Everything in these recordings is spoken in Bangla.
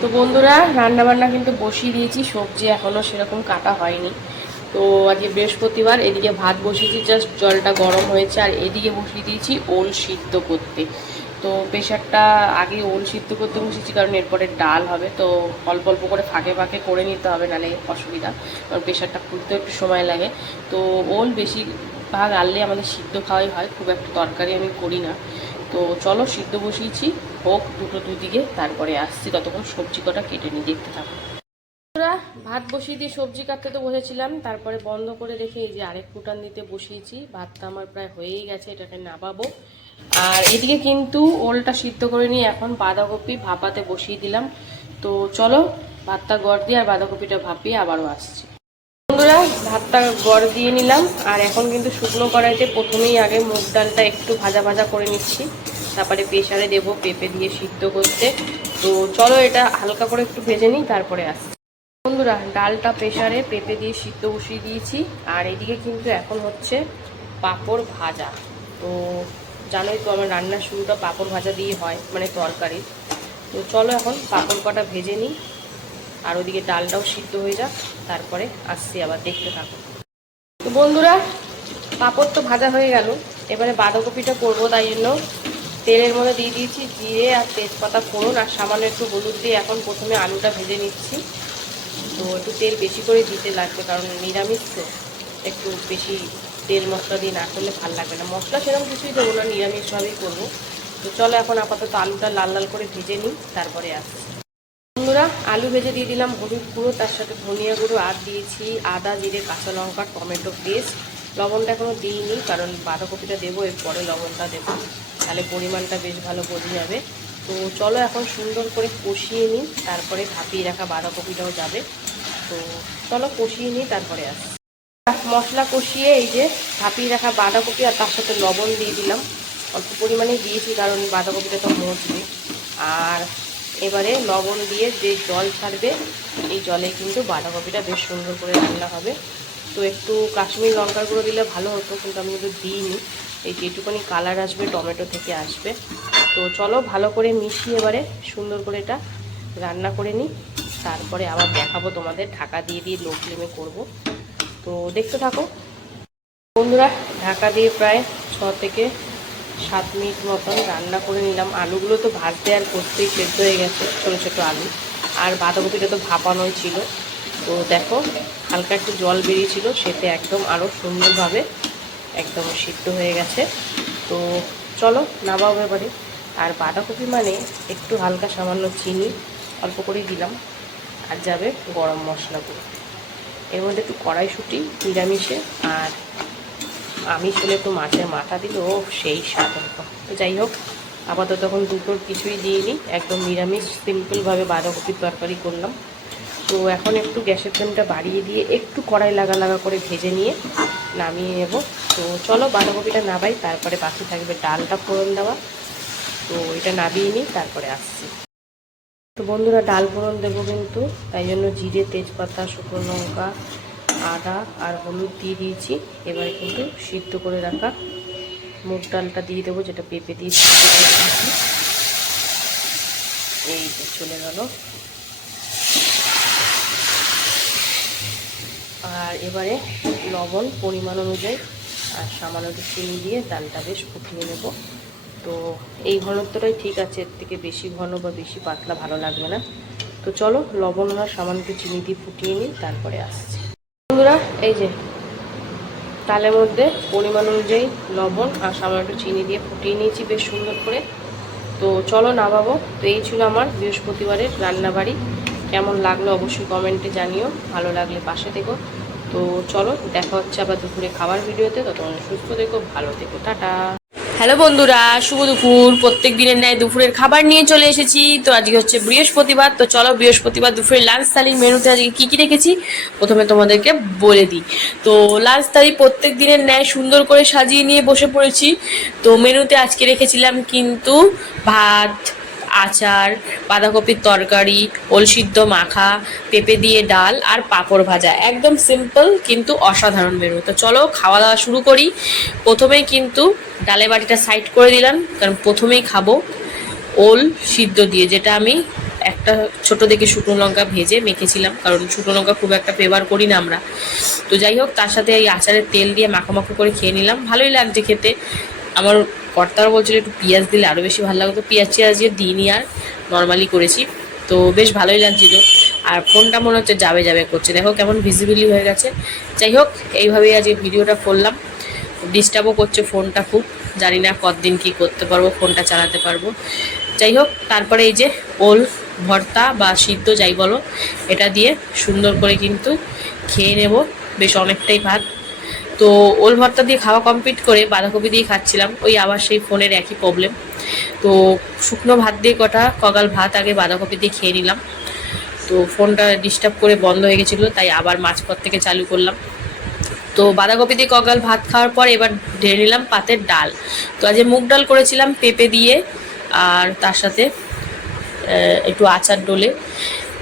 তো বন্ধুরা রান্নাবান্না কিন্তু বসিয়ে দিয়েছি, সবজি এখনও সেরকম কাটা হয়নি। তো আজকে বৃহস্পতিবার, এদিকে ভাত বসিয়েছি, জাস্ট জলটা গরম হয়েছে, আর এদিকে বসিয়ে দিয়েছি ওল সিদ্ধ করতে। তো প্রেশারটা আগে ওল সিদ্ধ করতে বসেছি, কারণ এরপরে ডাল হবে, তো অল্প অল্প করে ফাঁকে ফাঁকে করে নিতে হবে, নাহলে অসুবিধা, কারণ প্রেশারটা খুলতে একটু সময় লাগে। তো ওল বেশিরভাগ আনলে আমাদের সিদ্ধ খাওয়াই হয়, খুব একটা তরকারি আমি করি না। তো চলো সিদ্ধ বসিয়েছি, হোক দুদিকে, তারপরে আসছি, ততক্ষণ সবজি কটা কেটে নিই, দেখতে থাকো। ভাত বসিয়ে দিয়ে সবজি কাটতে তো বসেছিলাম, তারপরে বন্ধ করে রেখে এই যে আরেক ফুটান দিতে বসিয়েছি। ভাতটা আমার প্রায় হয়েই গেছে, এটাকে নামাবো। আর এদিকে কিন্তু ওলটা সিদ্ধ করে নিয়ে এখন বাঁধাকপি ভাপাতে বসিয়ে দিলাম। তো চলো ভাতটা গড় দিয়ে আর বাঁধাকপিটা ভাপিয়ে আবারও আসছি। বন্ধুরা ভাতটা গড় দিয়ে নিলাম, আর এখন কিন্তু শুকনো কড়াইতে প্রথমেই আগে মুগ ডালটা একটু ভাজা ভাজা করে নিচ্ছি, তারপরে প্রেসারে দেবো পেঁপে দিয়ে সিদ্ধ করতে। তো চলো এটা হালকা করে একটু ভেজে নিই, তারপরে আসছি। বন্ধুরা ডালটা প্রেসারে পেঁপে দিয়ে সিদ্ধ বসিয়ে দিয়েছি, আর এদিকে কিন্তু এখন হচ্ছে পাঁপড় ভাজা। তো জানোই তো আমার রান্নার শুরুটা পাঁপড় ভাজা দিয়ে হয়, মানে তরকারি। তো চলো এখন পাঁপড় কটা ভেজে নিই, আর ওদিকে ডালটাও সিদ্ধ হয়ে যাক, তারপরে আসছি আবার, দেখতে থাকো। তো বন্ধুরা পাঁপড় তো ভাজা হয়ে গেল, এবারে বাঁধাকপিটা করবো, তাই জন্য তেলের মধ্যে দিয়ে দিয়েছি জিরে আর তেজপাতা ফোড়ন, আর সামান্য একটু হলুদ দিয়ে এখন প্রথমে আলুটা ভেজে নিচ্ছি। তো একটু তেল বেশি করে দিতে লাগবে, কারণ নিরামিষ তো একটু বেশি তেল মশলা দিয়ে না করলে ভালো লাগবে না। মশলা সেরকম কিছুই দেবো না, নিরামিষভাবেই করবো। তো চলো এখন আপাতত আলুটা লাল লাল করে ভেজে নিই, তারপরে আসছি। বন্ধুরা আলু ভেজে দিয়ে দিলাম হলুদ গুঁড়ো, তার সাথে ধনিয়া গুঁড়ো, আর দিয়েছি আদা জিরে কাঁচা লঙ্কা টমেটো পেস্ট। লবণটা এখনও দিইনি, কারণ বাঁধাকপিটা দেবো, এরপরে লবণটা দেবো, তাহলে পরিমাণটা বেশ ভালো বোঝা যাবে। তো চলো এখন সুন্দর করে কষিয়ে নিই, তারপরে ভাপিয়ে রাখা বাঁধাকপিটাও যাবে। তো চলো কষিয়ে নিই, তারপরে আসছি। মশলা কষিয়ে এই যে ভাপিয়ে রাখা বাঁধাকপি আর তার সাথে লবণ দিয়ে দিলাম, অল্প পরিমাণে দিয়েছি কারণ বাঁধাকপিটা তো মজবে। আর এবারে লবণ দিয়ে যে জল ছাড়বে, এই জলে কিন্তু বাঁধাকপিটা বেশ সুন্দর করে রান্না হবে। তো একটু কাশ্মীরি লঙ্কার গুঁড়ো দিলে ভালো হতো, কিন্তু আমি কিন্তু দিইনি। এই যেটুকুনি কালার আসবে টমেটো থেকে আসবে। তো চলো ভালো করে মিশিয়ে এবারে সুন্দর করে এটা রান্না করে নিই, তারপরে আবার দেখাবো তোমাদের। ঢাকা দিয়ে দিয়ে লো ফ্লেমে করবো, তো দেখতে থাকো। বন্ধুরা ঢাকা দিয়ে প্রায় 6 থেকে 7 মিনিট মতন রান্না করে নিলাম। আলুগুলো তো ভাজতে আর করতেই সেদ্ধ হয়ে গেছে, ছোটো ছোটো আলু, আর বাঁধাকপিটা তো ভাপানোই ছিল। তো দেখো হালকা একটু জল বেরিয়েছিল, সেতে একদম আরও সুন্দরভাবে একদম সিদ্ধ হয়ে গেছে। তো চলো নামাবো এবারে। আর বাঁধাকপি মানে একটু হালকা সামান্য চিনি অল্প করেই দিলাম, আর যাবে গরম মশলা গুঁড়ো, এর মধ্যে একটু কড়াইশুঁটি নিরামিষে, আর আমিষ হলে একটু মাছের মাথা দিলে ও সেই স্বাদ হতো। তো যাই হোক আপাতত তখন দুটোর কিছুই দিইনি, একদম নিরামিষ সিম্পলভাবে বাঁধাকপির তরকারি করলাম। তো এখন একটু গ্যাসের ফ্লেমটা বাড়িয়ে দিয়ে একটু কড়াই লাগা লাগা করে ভেজে নিয়ে নামিয়ে নেব। তো চলো বাঁধাকপিটা নামাই, তারপরে বাকি থাকবে ডালটা ফোড়ন দেওয়া। তো এটা নামিয়ে নিই, তারপরে আসছি। তো বন্ধুরা ডাল ফোড়ন দেবো কিন্তু, তাই জন্য জিরে তেজপাতা শুকনো লঙ্কা আদা আর হলুদ দিয়ে দিয়েছি। এবারে কিন্তু সিদ্ধ করে রাখা মুগ ডালটা দিয়ে দেবো, যেটা পেঁপে দিয়ে সিদ্ধ করে দিয়েছি। এই যে চলে গেল। আর এবারে লবণ পরিমাণ অনুযায়ী আর সামান্য একটু চিনি দিয়ে ডালটা বেশ ফুটিয়ে নেব। তো এই ঘনত্বটাই ঠিক আছে, এর থেকে বেশি ঘন বা বেশি পাতলা ভালো লাগবে না। তো চলো লবণ আর সামান্য একটু চিনি দিয়ে ফুটিয়ে নিই, তারপরে আসছি। বন্ধুরা এই যে ডালের মধ্যে পরিমাণ অনুযায়ী লবণ আর সামান্য একটু চিনি দিয়ে ফুটিয়ে নিয়েছি বেশ সুন্দর করে। তো চলো নামাবো। তো এই ছিল আমার বৃহস্পতিবারের রান্নাবাড়ি। কেমন লাগলো অবশ্যই কমেন্টে জানিও, ভালো লাগলে পাশে থেকো। তো চলো দেখা হচ্ছে আবার দুপুরে খাবার ভিডিওতে, ততক্ষণ সুস্থ থেকো, ভালো থেকো, টাটা। হ্যালো বন্ধুরা, শুভ দুপুর। প্রত্যেক দিনের ন্যায় দুপুরের খাবার নিয়ে চলে এসেছি। তো আজকে হচ্ছে বৃহস্পতিবার, তো চলো বৃহস্পতিবার দুপুরের লাঞ্চ থালির মেনুতে আজকে কী কী রেখেছি প্রথমে তোমাদেরকে বলে দিই। তো লাঞ্চ থালি প্রত্যেক দিনের ন্যায় সুন্দর করে সাজিয়ে নিয়ে বসে পড়েছি। তো মেনুতে আজকে রেখেছিলাম কিন্তু ভাত, আচার, বাঁধাকপির তরকারি, ওল সিদ্ধ মাখা, পেঁপে দিয়ে ডাল আর পাঁপড় ভাজা। একদম সিম্পল কিন্তু অসাধারণ মেনু। তো চলো খাওয়া দাওয়া শুরু করি। প্রথমেই কিন্তু ডালের বাটিটা সাইড করে দিলাম, কারণ প্রথমেই খাবো ওল সিদ্ধ দিয়ে, যেটা আমি একটা ছোট দেখে শুকনো লঙ্কা ভেজে মেখেছিলাম, কারণ শুকনো লঙ্কা খুব একটা ফেভার করি না আমরা। তো যাই হোক, তার সাথে এই আচারের তেল দিয়ে মাখামাখো করে খেয়ে নিলাম, ভালোই লাগছে খেতে। আমার কর্তারা বলছিল একটু পেঁয়াজ দিলে আরও বেশি ভালো লাগতো, পেঁয়াজ দিয়ে দিইনি, আর নর্মালি করেছি। তো বেশ ভালোই লাগছিল। আর ফোনটা মনে হচ্ছে যাবে যাবে করছে, দেখো কেমন ভিজিবিলি হয়ে গেছে। যাই হোক, এইভাবেই আজকে ভিডিওটা করলাম। ডিস্টার্বও করছে ফোনটা খুব, জানি না কতদিন কি করতে পারবো, ফোনটা চালাতে পারবো। যাই হোক, তারপরে এই যে ওল ভর্তা বা সিদ্ধ যাই বলো, এটা দিয়ে সুন্দর করে কিন্তু খেয়ে নেব, বেশ অনেকটাই ভাত। তো ওল ভর্তা দিয়ে খাওয়া কমপ্লিট করে বাঁধাকপি দিয়ে খাচ্ছিলাম, ওই আবার সেই ফোনের একই প্রবলেম। তো শুকনো ভাত দিয়ে কগাল ভাত আগে বাঁধাকপি দিয়ে খেয়ে নিলাম। তো ফোনটা ডিস্টার্ব করে বন্ধ হয়ে গেছিলো, তাই আবার মাঝপথ থেকে চালু করলাম। তো বাঁধাকপি দিয়ে কগাল ভাত খাওয়ার পর এবার ঢেলে নিলাম পাতের ডাল। তো আজ মুগ ডাল করেছিলাম পেঁপে দিয়ে, আর তার সাথে একটু আচার ডলে,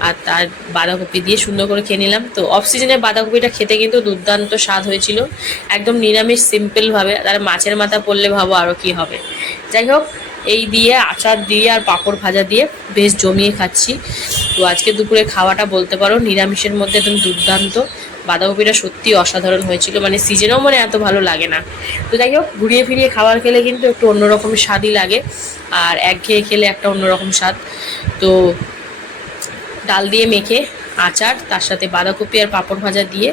আর তার বাঁধাকপি দিয়ে সুন্দর করে খেয়ে নিলাম। তো অফ সিজনে বাঁধাকপিটা খেতে কিন্তু দুর্দান্ত স্বাদ হয়েছিল, একদম নিরামিষ সিম্পলভাবে। তার মাছের মাথা পড়লে ভাবো আরও কী হবে। যাই হোক, এই দিয়ে আচার দিয়ে আর পাঁপড় ভাজা দিয়ে বেশ জমিয়ে খাচ্ছি। তো আজকে দুপুরে খাওয়াটা বলতে পারো নিরামিষের মধ্যে একদম দুর্দান্ত। বাঁধাকপিটা সত্যি অসাধারণ হয়েছিল, মানে সিজনেও মানে এত ভালো লাগে না। তো যাই হোক, ঘুরিয়ে ফিরিয়ে খাবার খেলে কিন্তু একটু অন্যরকম স্বাদই লাগে, আর একঘেয়ে খেলে একটা অন্যরকম স্বাদ। তো ডাল দিয়ে মেখে আচার, তার সাথে বাঁধাকপি আর পাঁপড় ভাজা দিয়ে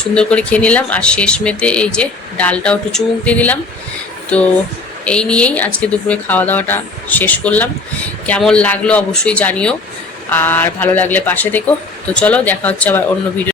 সুন্দর করে খেয়ে নিলাম। আর শেষ মেতে এই যে ডালটাও একটু চুমুক দিয়ে দিলাম। তো এই নিয়েই আজকে দুপুরে খাওয়া দাওয়াটা শেষ করলাম। কেমন লাগলো অবশ্যই জানিও, আর ভালো লাগলে পাশে থেকো। তো চলো, দেখা হচ্ছে আবার অন্য ভিডিও।